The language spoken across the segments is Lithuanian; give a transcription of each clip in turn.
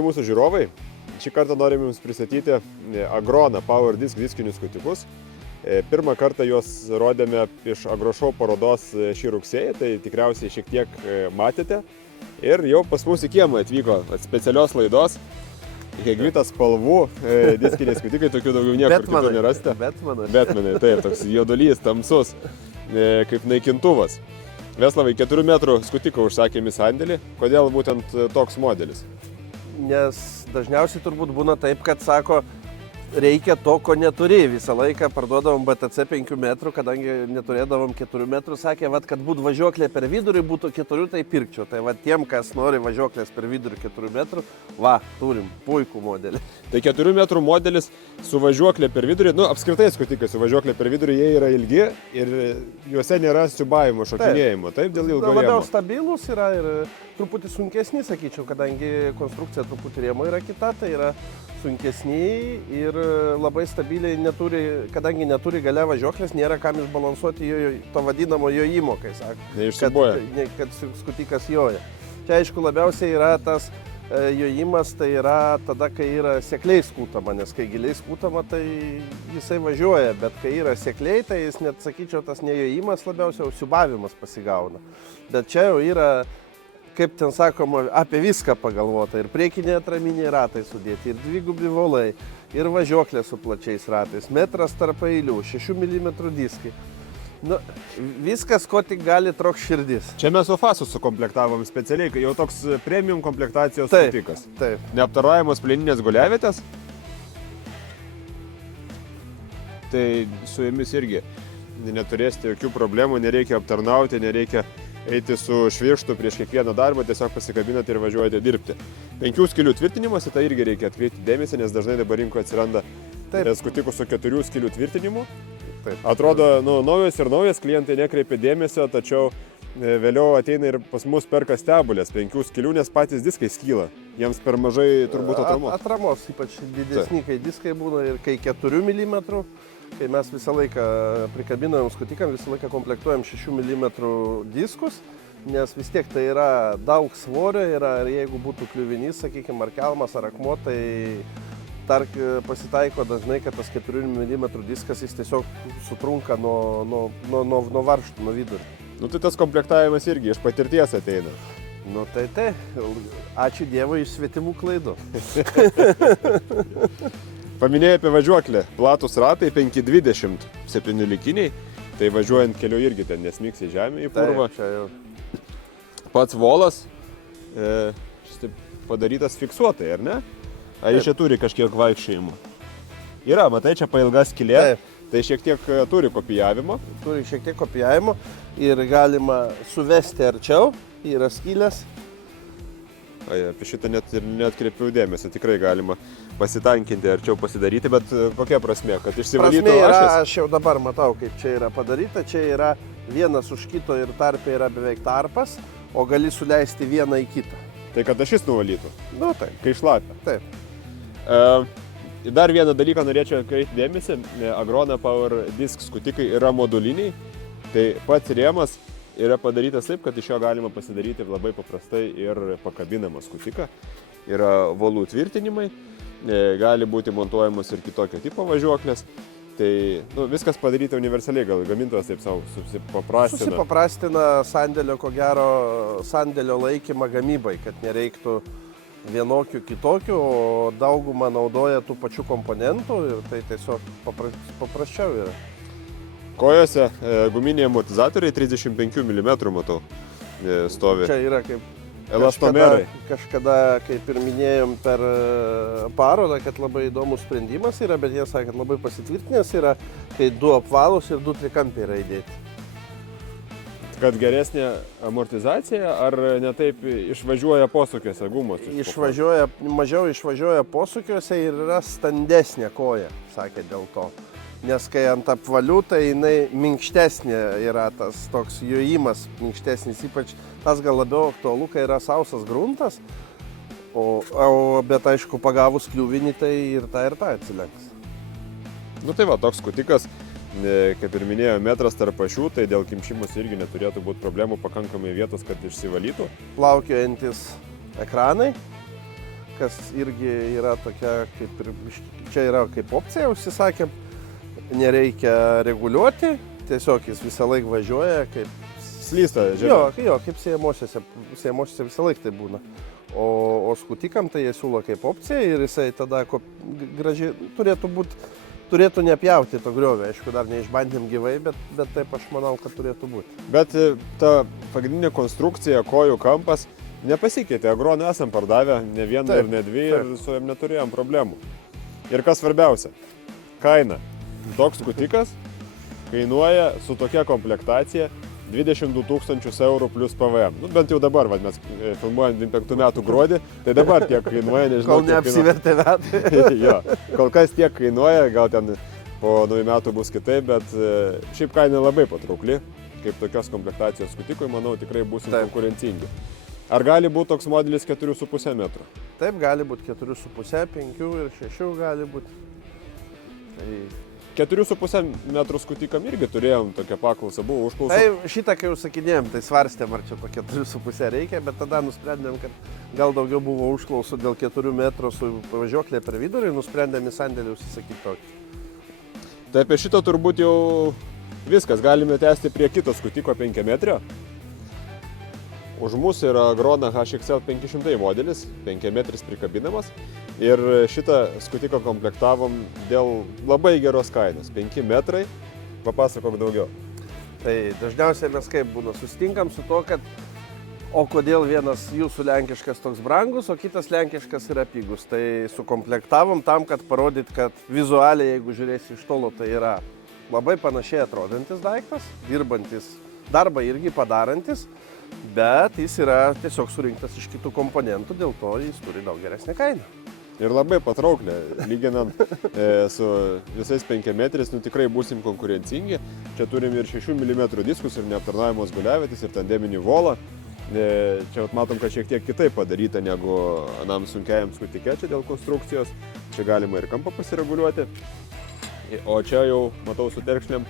Sveiki mūsų žiūrovai. Šį kartą norim Jums pristatyti Agrona Power Disc diskinius skutikus. Pirmą kartą juos rodėme iš Agrošou parodos šį rugsėjį, tai tikriausiai šiek tiek matėte. Ir jau pas mus į kiemą atvyko specialios laidos. Kiekvienas spalvų diskiniai skutikai, tokių daugiau niekur kitur nerasite. Batmanai, taip, toks juodulys, tamsus, kaip naikintuvas. Veslavai, 4 metrų skutiką užsakėm į sandėlį. Kodėl būtent toks modelis? Nes dažniausiai turbūt būna taip, kad sako, reikia to, ko neturi. Visą laiką parduodavom BTC 5 metrų, kadangi neturėdavom 4 metrų. Sakė, kad būtų važiuoklė per vidurį, būtų 4, tai pirkčiau. Tai tiem, kas nori važiuoklės per vidurį 4 metrų, turim puikų modelį. Tai 4 metrų modelis su važiuoklė per vidurį, apskritai skutikai su važiuoklė per vidurį, jie yra ilgi ir juose nėra siūbavimo, šokinėjimo. Taip, dėl ilgo rėmo. Labiau stabilus yra ir truputį sunkesni, sakyčiau, kadangi konstrukcija truputį rėmo yra kita, tai yra sunkesni ir labai stabiliai kadangi neturi gale važiuoklės, nėra kam išbalansuoti to vadinamo jojimo, kai sako, kad skutikas joja. Čia aišku labiausiai yra tas jojimas, tai yra tada, kai yra sekliai skutama, nes kai giliai skutama, tai jisai važiuoja, bet kai yra sekliai, tai jis net, sakyčiau, tas ne jojimas labiausiai, o siūbavimas pasigauna. Bet čia jau yra, kaip ten sakoma, apie viską pagalvota. Ir priekiniai atraminiai ratai sudėti, ir dvigubi volai, ir važiuoklė su plačiais ratais, metras tarp eilių, 6 mm diskai. Viskas, ko tik gali trokš širdis. Čia mes su Fasu sukomplektavom specialiai, jau toks premium komplektacijos skutikas. Taip. Neaptarnaujamos plieninės guliavietės. Tai su jumis irgi neturėsite jokių problemų, nereikia aptarnauti, nereikia eiti su švirkštu prieš kiekvieną darbą, tiesiog pasikabinate ir važiuojate dirbti. 5 skylių tvirtinimas, tai irgi reikia atkreipti dėmesį, nes dažnai dabar rinkoje atsiranda skutikų su 4 skylių tvirtinimu. Taip. Atrodo, naujas, klientai nekreipia dėmesio, tačiau vėliau ateina ir pas mus perka stebulės 5 skylių, nes patys diskai skyla. Jiems per mažai turbūt atramos. Atramos, ypač didesni, kai diskai būna ir kai 4 mm. Kai mes visą laiką prikabinam skutikam, visą laiką komplektuojam 6 mm diskus, nes vis tiek tai yra daug svorio ir jeigu būtų kliuvinys, sakykime, ar kelmas, ar akmuo, tai pasitaiko dažnai, kad tas 4 mm diskas jis tiesiog sutrunka nuo varžtų, nuo vidurio. Tai tas komplektavimas irgi iš patirties ateina. Tai. Ačiū Dievui iš svetimų klaidų. Paminėjai apie važiuoklę. Platus ratai, 520, 7 likiniai. Tai važiuojant keliu irgi ten nesmyks į žemę, į purvą. Pats volas šis padarytas fiksuotai, ar ne? Ar jis čia turi kažkiek vaikščiojimų? Yra, matai, čia pailga skylė. Tai šiek tiek turi kopijavimo. Turi šiek tiek kopijavimo ir galima suvesti arčiau, yra skylės. Apie šitą net ir neatkreipiau dėmesio, tikrai galima pasitankinti arčiau pasidaryti, bet kokia prasmė, kad išsivalytų ašis? Prasmė yra, aš jau dabar matau, kaip čia yra padaryta, čia yra vienas už kito ir tarpe yra beveik tarpas, o gali suleisti vieną į kitą. Tai kad ašis nuvalytų? Taip. Kai šlapia? Taip. Dar vieną dalyką norėčiau atkreipti dėmesį, Agrona Power Disc skutikai yra moduliniai, tai pats rėmas yra padarytas taip, kad iš jo galima pasidaryti labai paprastai ir pakabinamą skutiką. Yra volų tvirtinimai, gali būti montuojamos ir kitokio tipo važiuoklės. Tai viskas padaryta universaliai, gal gamintojas taip savo susipaprastina. Susipaprastina sandėlio, ko gero, sandėlio laikymą gamybai, kad nereiktų vienokių kitokių, o daugumą naudoja tų pačių komponentų ir tai tiesiog paprasčiau yra. Kojose guminiai amortizatoriai 35 mm matau stovi. Čia yra kaip elastomerai. Kažkada, kaip ir minėjom per parodą, kad labai įdomus sprendimas yra, bet jie sakė, kad labai pasitvirtinęs yra, kai 2 apvalus ir 2 trikampiai yra įdėti. Kad geresnė amortizacija, ar ne taip išvažiuoja posūkiuose gumos? Mažiau išvažiuoja posūkiuose ir yra standesnė koja, sakė dėl to. Nes kai ant apvalių, tai jinai minkštesnė yra, tas toks jojimas minkštesnis, ypač tas gal labiau aktualu, kai yra sausas gruntas, bet aišku, pagavus kliuvinį, tai ir ta atsilenks. Tai toks skutikas, kaip ir minėjau, metras tarp ašių, tai dėl kimšimus irgi neturėtų būti problemų, pakankamai vietos, kad išsivalytų. Plaukiojantis ekranai, kas irgi yra tokia, kaip ir, čia yra kaip opcija, užsisakėm, nereikia reguliuoti, tiesiog jis visą laiką važiuoja, kaip... Slysta žemė. Jo, kaip siejamosiose visą laiką tai būna. O skutikam tai jie siūlo kaip opcija ir jisai tada gražiai turėtų nepjauti to griovio. Aišku, dar neišbandėm gyvai, bet taip aš manau, kad turėtų būti. Bet ta pagrindinė konstrukcija, kojų kampas nepasikeitė. Agroną esam pardavę ne vieną ir ne dvi ir su jam neturėjom problemų. Ir kas svarbiausia, kaina. Toks skutikas kainuoja su tokia komplektacija 22 000 eurų plus PVM. Nu, bent jau dabar, mes filmuojam 25 metų gruodį, tai dabar tiek kainuoja, nežinau. Kol neapsivertė metai. Jo, kol kas tiek kainuoja, gal ten po naujų metų bus kitaip, bet šiaip kaina labai patraukli. Kaip tokios komplektacijos skutikui, manau, tikrai būsim konkurencingi. Ar gali būti toks modelis 4,5 metrų? Taip, gali būti 4,5, 5 ir 6 gali būti. Tai... 4,5 metrų skutikam irgi turėjom tokią paklausą, buvo užklausa. Tai šitą, kai užsakinėjom, tai svarstėm, ar čia po 4,5 reikia, bet tada nusprendėm, kad gal daugiau buvo užklausų dėl 4 metrų su važiuoklė per vidurį ir nusprendėm į sandėlį užsisakyti tokį. Tai apie šitą turbūt jau viskas, galime tęsti prie kito skutiko 5 metrio. Už mūsų yra Agrona HXL 500 modelis, 5 metris prikabinamas. Ir šitą skutiką komplektavom dėl labai geros kainos. 5 metrai, papasakok daugiau. Tai dažniausiai mes kaip būna, susitinkam su to, kad o kodėl vienas jūsų lenkiškas toks brangus, o kitas lenkiškas yra pigus. Tai sukomplektavom tam, kad parodyt, kad vizualiai, jeigu žiūrėsi iš tolo, tai yra labai panašiai atrodantis daiktas, dirbantis, darbą irgi padarantis, bet jis yra tiesiog surinktas iš kitų komponentų, dėl to jis turi daug geresnę kainą. Ir labai patrauklė, lyginant su visais 5 metrais, tikrai būsim konkurencingi. Čia turim ir 6 mm diskus, ir neaptarnaujamos guliavietės, ir tandeminį volą. Čia matom, kad šiek tiek kitaip padaryta negu anam sunkiajam skutike čia dėl konstrukcijos. Čia galima ir kampą pasireguliuoti. O čia jau, matau, su terkšlėm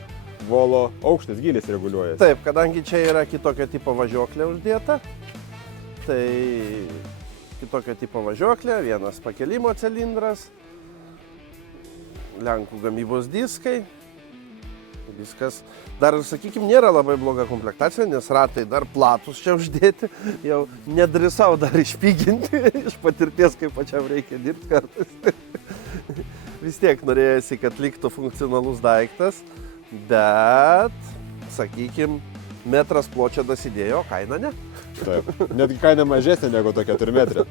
volo aukštis, gylis reguliuoja. Taip, kadangi čia yra kitokio tipo važiuoklė uždėta, tai kitokio tipo važiuoklė, vienas pakelimo cilindras, Lenkų gamybos diskai. Viskas. Dar, sakykime, nėra labai bloga komplektacija, nes ratai dar platus čia uždėti. Jau nedrįsau dar išpiginti iš patirties, kaip pačiam reikia dirbti kartais. Vis tiek norėjusi, kad liktų funkcionalus daiktas, bet, sakykime, metras pločio dasidėjo, kaina ne. Taip. Netgi kaina mažesnė negu to 4 metrė.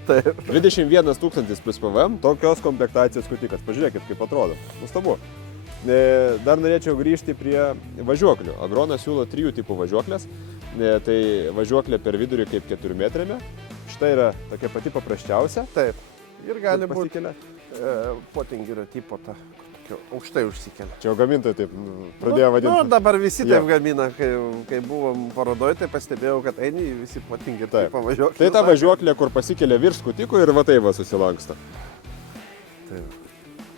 21 000 plus PVM, tokios komplektacijos skutikas. Pažiūrėkit, kaip atrodo. Nustabu. Dar norėčiau grįžti prie važiuoklių. Agrona siūlo 3 tipų važiuoklės. Tai važiuoklė per vidurį kaip 4 metrėme. Štai yra tokia pati paprasčiausia. Taip. Ir gali būti Pottingerio tipo ta. Aukštai užsikelia. Čia jau gamintojai taip pradėjo vadinti. Nu, dabar visi taip gamina, kai buvom parodoje, tai pastebėjau, kad eini visi Pottingerio tipo važiuoklė. Tai ta važiuoklė, kur pasikelia virš skutiko ir va taip va susilanksta. Taip.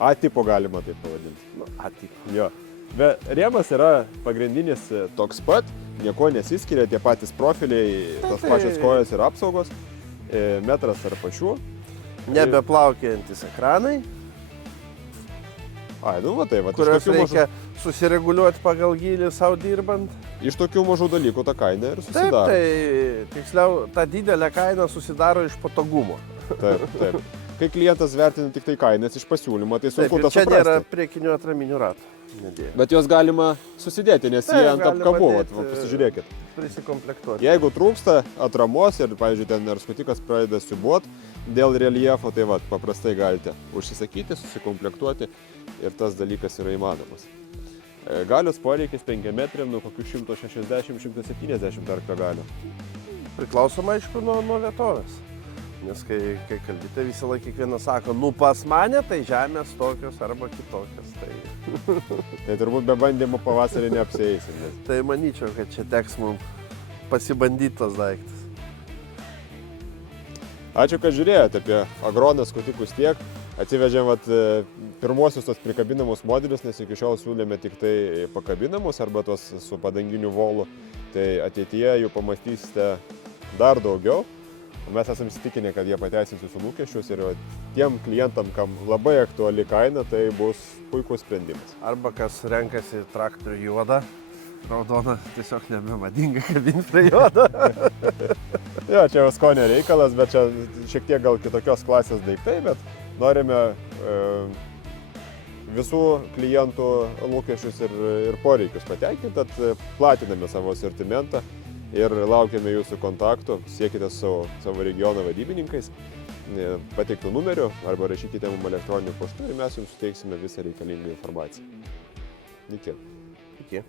A tipo galima taip pavadinti. Nu, A tipo. Jo. Bet rėmas yra pagrindinis toks pat, nieko nesiskiria, tie patys profiliai, tos pačios kojos ir apsaugos, metras ar pačių. Nebeplaukėjantis ekranai. Ai, nu va tai, va. Kurios reikia susireguliuoti pagal gylį savo dirbant. Iš tokių mažų dalykų ta kaina ir susidaro. Taip, tai tiksliau, ta didelė kaina susidaro iš patogumo. Taip, taip. Kai klientas vertina tik tai kainas iš pasiūlymo, tai sunku tą suprasti. Čia nėra priekinių atraminių ratų. Bet juos galima susidėti, nes jie ant apkabų, pasižiūrėkit. Prisikomplektuoti. Jeigu trūksta atramos ir, pavyzdžiui, ten ar skutikas pradeda siubuot dėl reljefo, tai va, paprastai galite užsisakyti, susikomplektuoti ir tas dalykas yra įmanomas. Galios poreikis 5 metriam nuo kokių 160-170 arklio galių. Priklausoma, aišku, nuo vietovės. Nes kai kalbite, visą laiką kiekvienas sako, nu pas mane tai žemės tokios arba kitokios. Tai turbūt be bandymų pavasarį neapsieisim. Tai manyčiau, kad čia teks mums pasibandyti tas daiktas. Ačiū, kad žiūrėjote apie Agroną skutikus tiek. Atsivežėm pirmuosius tos prikabinamus modelius, nes iki šiol siūlėme tik tai pakabinamus arba tos su padanginiu volu. Tai ateityje jų pamatysite dar daugiau. Mes esame įsitikinę, kad jie pateisins jūsų lūkesčius ir tiem klientam, kam labai aktuali kaina, tai bus puikus sprendimas. Arba kas renkasi traktorių juodą, raudoną tiesiog nebemadinga kabinti prie juodo. Jo, čia jau skonio reikalas, bet čia šiek tiek gal kitokios klasės daiktai, bet norime visų klientų lūkesčius ir poreikius patenkinti, tad platiname savo asortimentą ir laukiame jūsų kontaktų, siekite savo regiono vadybininkais, pateiktų numerių arba rašykite mums elektroniniu paštu ir mes jums suteiksime visą reikalingą informaciją. Iki. Iki.